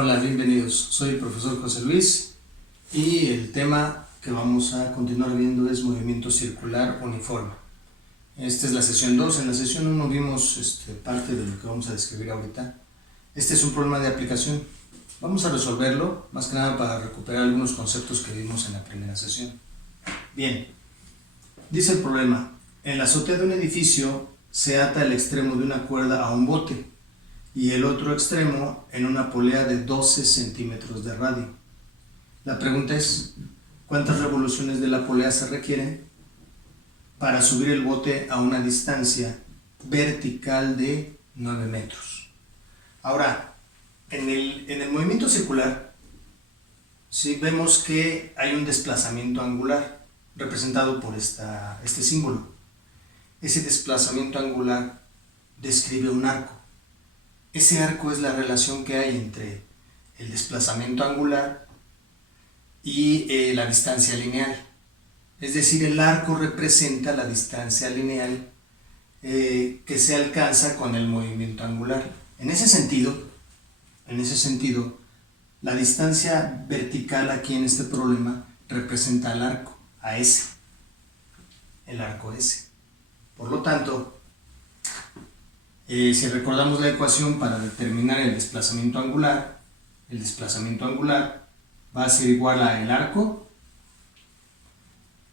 Hola, bienvenidos. Soy el profesor José Luis y el tema que vamos a continuar viendo es movimiento circular uniforme. Esta es la sesión 2. En la sesión 1 vimos parte de lo que vamos a describir ahorita. Este es un problema de aplicación. Vamos a resolverlo, más que nada para recuperar algunos conceptos que vimos en la primera sesión. Bien, dice el problema: en la azotea de un edificio se ata el extremo de una cuerda a un bote y el otro extremo en una polea de 12 centímetros de radio. La pregunta es: ¿cuántas revoluciones de la polea se requieren para subir el bote a una distancia vertical de 9 metros? Ahora, en el movimiento circular, sí vemos que hay un desplazamiento angular representado por este símbolo. Ese desplazamiento angular describe un arco. Ese arco es la relación que hay entre el desplazamiento angular y la distancia lineal. Es decir, el arco representa la distancia lineal que se alcanza con el movimiento angular. En ese sentido, la distancia vertical aquí en este problema representa al arco, a S, el arco S. Por lo tanto, si recordamos la ecuación para determinar el desplazamiento angular va a ser igual a el arco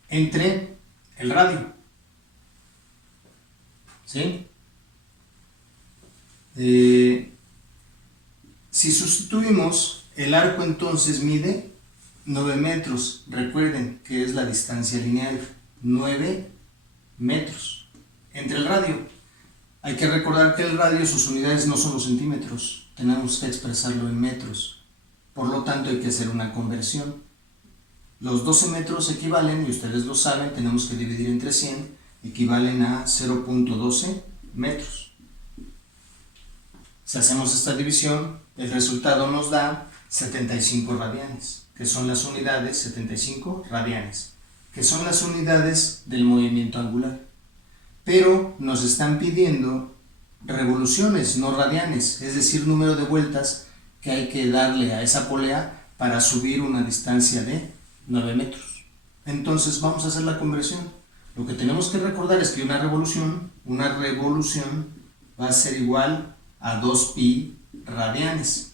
entre el radio. ¿Sí? Si sustituimos, el arco entonces mide 9 metros. Recuerden que es la distancia lineal, 9 metros entre el radio. Hay que recordar que el radio, sus unidades no son los centímetros, tenemos que expresarlo en metros. Por lo tanto, hay que hacer una conversión. Los 12 metros equivalen, y ustedes lo saben, tenemos que dividir entre 100, equivalen a 0.12 metros. Si hacemos esta división, el resultado nos da 75 radianes, que son las unidades, 75 radianes, que son las unidades del movimiento angular. Pero nos están pidiendo revoluciones, no radianes, es decir, número de vueltas que hay que darle a esa polea para subir una distancia de 9 metros. Entonces vamos a hacer la conversión. Lo que tenemos que recordar es que una revolución va a ser igual a 2pi radianes.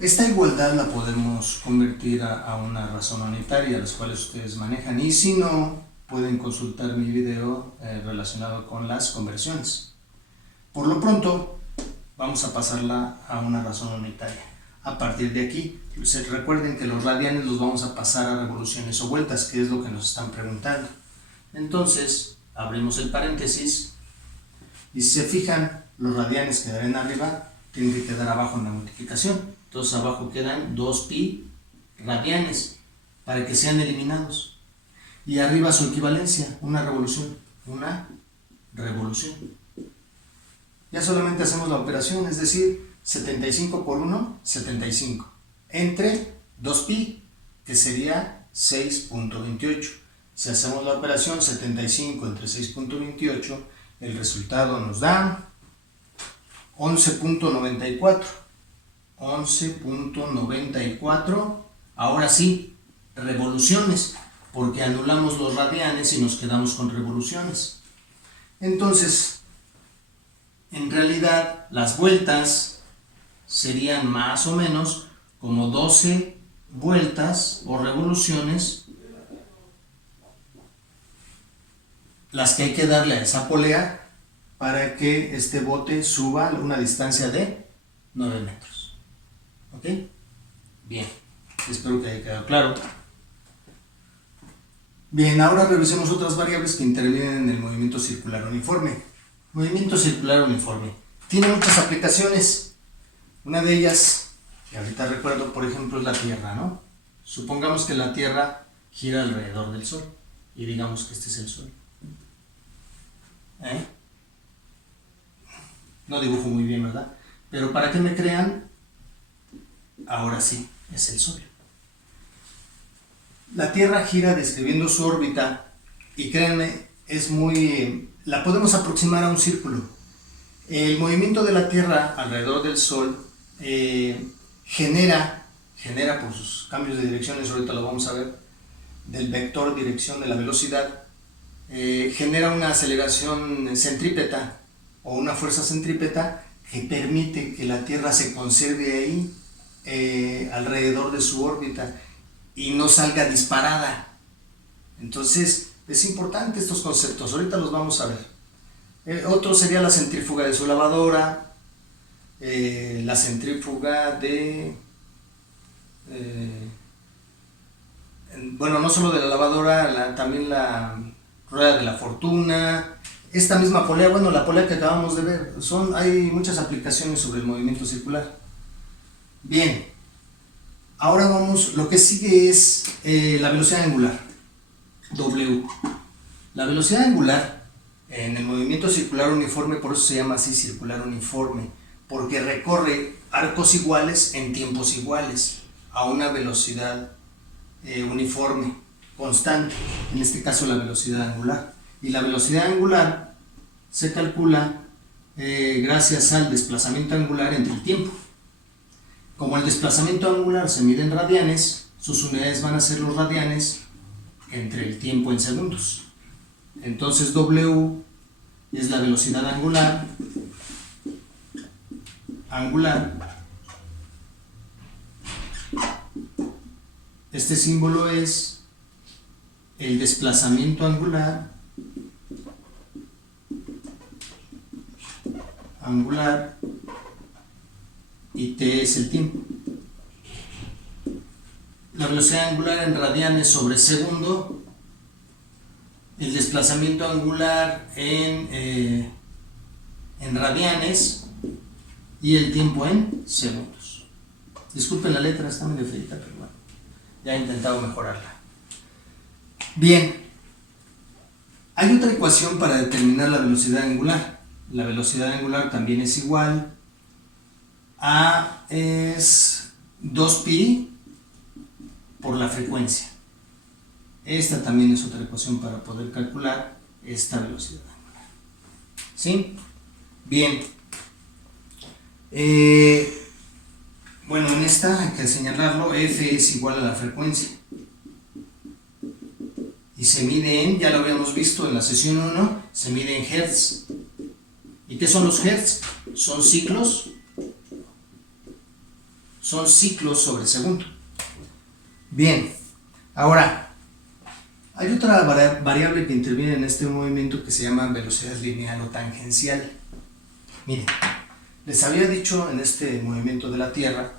Esta igualdad la podemos convertir a una razón unitaria, las cuales ustedes manejan, y si no, pueden consultar mi video relacionado con las conversiones. Por lo pronto, vamos a pasarla a una razón unitaria. A partir de aquí, recuerden que los radianes los vamos a pasar a revoluciones o vueltas, que es lo que nos están preguntando. Entonces, abrimos el paréntesis, y si se fijan, los radianes quedarán arriba, tienen que quedar abajo en la multiplicación. Entonces, abajo quedan 2pi radianes, para que sean eliminados. Y arriba su equivalencia, una revolución. Ya solamente hacemos la operación, es decir, 75 por 1, 75, entre 2pi, que sería 6.28. Si hacemos la operación 75 entre 6.28, el resultado nos da 11.94. 11.94, ahora sí, revoluciones, porque anulamos los radianes y nos quedamos con revoluciones. Entonces, en realidad, las vueltas serían más o menos como 12 vueltas o revoluciones las que hay que darle a esa polea para que este bote suba una distancia de 9 metros. ¿Ok? Bien, espero que haya quedado claro. Bien, ahora revisemos otras variables que intervienen en el movimiento circular uniforme. Movimiento circular uniforme tiene muchas aplicaciones. Una de ellas, que ahorita recuerdo, por ejemplo, es la Tierra, ¿no? Supongamos que la Tierra gira alrededor del Sol y digamos que este es el Sol. No dibujo muy bien, ¿verdad? Pero para que me crean, ahora sí, es el Sol. La Tierra gira describiendo su órbita y créanme, la podemos aproximar a un círculo. El movimiento de la Tierra alrededor del Sol genera por sus cambios de direcciones, ahorita lo vamos a ver, del vector dirección de la velocidad, genera una aceleración centrípeta o una fuerza centrípeta que permite que la Tierra se conserve ahí alrededor de su órbita y no salga disparada. Entonces es importante estos conceptos, ahorita los vamos a ver. Otro sería la centrífuga de su lavadora, la centrífuga de bueno, no solo de la lavadora, también la rueda de la fortuna, esta misma polea, bueno, la polea que acabamos de ver, hay muchas aplicaciones sobre el movimiento circular. Bien, ahora lo que sigue es la velocidad angular, W. La velocidad angular en el movimiento circular uniforme, por eso se llama así circular uniforme, porque recorre arcos iguales en tiempos iguales, a una velocidad uniforme, constante, en este caso la velocidad angular. Y la velocidad angular se calcula gracias al desplazamiento angular entre el tiempo. Como el desplazamiento angular se mide en radianes, sus unidades van a ser los radianes entre el tiempo en segundos. Entonces W es la velocidad angular este símbolo es el desplazamiento angular y T es el tiempo. La velocidad angular en radianes sobre segundo, el desplazamiento angular en radianes y el tiempo en segundos. Disculpen la letra, está medio feita, pero bueno, ya he intentado mejorarla. Bien, hay otra ecuación para determinar la velocidad angular. La velocidad angular también es igual a 2pi por la frecuencia. Esta también es otra ecuación para poder calcular esta velocidad angular. ¿Sí? Bien. Bueno, en esta hay que señalarlo, F es igual a la frecuencia. Y se mide ya lo habíamos visto en la sesión 1, se mide en hertz. ¿Y qué son los hertz? Son ciclos sobre segundo. Bien, ahora, hay otra variable que interviene en este movimiento que se llama velocidad lineal o tangencial. Miren, les había dicho en este movimiento de la Tierra,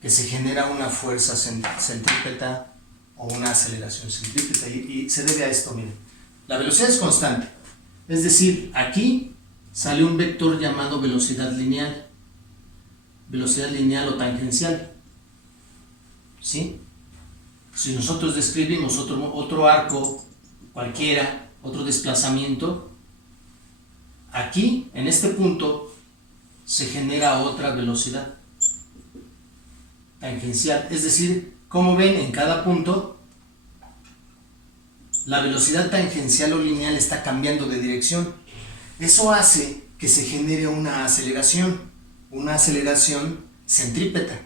que se genera una fuerza centrípeta o una aceleración centrípeta y se debe a esto, miren. La velocidad es constante, es decir, aquí sale un vector llamado velocidad lineal o tangencial, ¿sí? Si nosotros describimos otro arco cualquiera, otro desplazamiento, aquí, en este punto, se genera otra velocidad tangencial, es decir, como ven, en cada punto la velocidad tangencial o lineal está cambiando de dirección. Eso hace que se genere una aceleración centrípeta,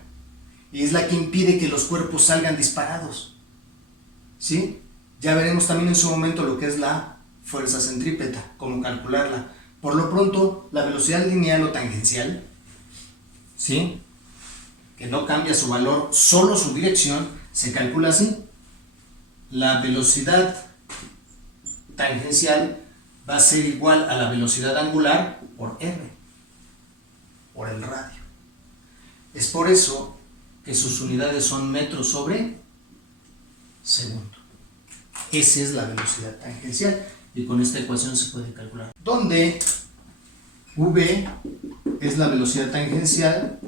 y es la que impide que los cuerpos salgan disparados, ¿sí? Ya veremos también en su momento lo que es la fuerza centrípeta, cómo calcularla. Por lo pronto, la velocidad lineal o tangencial, ¿sí?, que no cambia su valor, solo su dirección, se calcula así. La velocidad tangencial va a ser igual a la velocidad angular por r, por el radio. Es por eso que sus unidades son metros sobre segundo. Esa es la velocidad tangencial y con esta ecuación se puede calcular. Donde v es la velocidad tangencial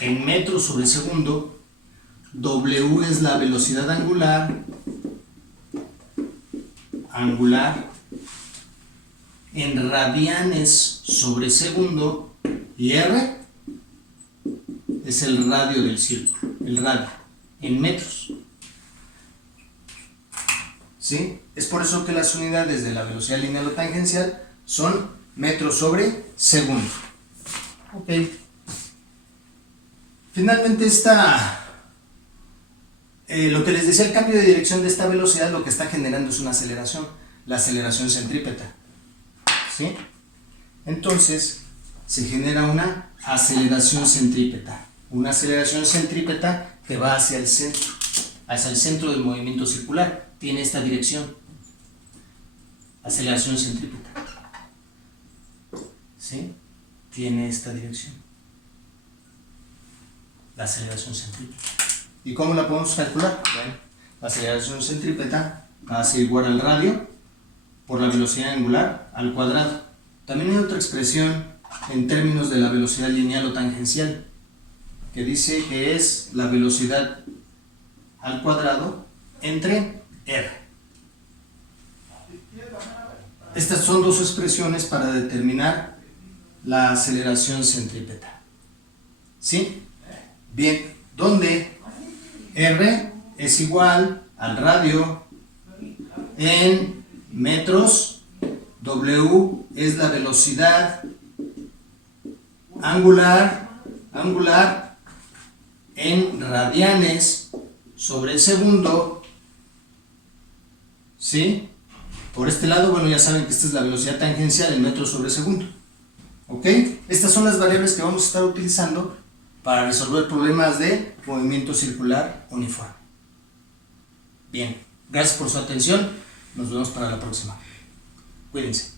en metros sobre segundo, W es la velocidad angular en radianes sobre segundo y R es el radio del círculo. el radio, en metros. ¿Sí? Es por eso que las unidades de la velocidad lineal o tangencial son metros sobre segundo. Ok. Finalmente lo que les decía, el cambio de dirección de esta velocidad lo que está generando es una aceleración, la aceleración centrípeta. ¿Sí? Entonces se genera una aceleración centrípeta. Una aceleración centrípeta que va hacia el centro del movimiento circular. Tiene esta dirección. Aceleración centrípeta. ¿Sí? Tiene esta dirección. La aceleración centrípeta. ¿Y cómo la podemos calcular? Bueno, la aceleración centrípeta va a ser igual al radio por la velocidad angular al cuadrado. También hay otra expresión en términos de la velocidad lineal o tangencial, que dice que es la velocidad al cuadrado entre r. Estas son dos expresiones para determinar la aceleración centrípeta. ¿Sí? Bien, donde r es igual al radio en metros, w es la velocidad angular en radianes sobre el segundo. ¿Sí? Por este lado, bueno, ya saben que esta es la velocidad tangencial en metros sobre segundo. ¿Ok? Estas son las variables que vamos a estar utilizando para resolver problemas de movimiento circular uniforme. Bien, gracias por su atención. Nos vemos para la próxima. Cuídense.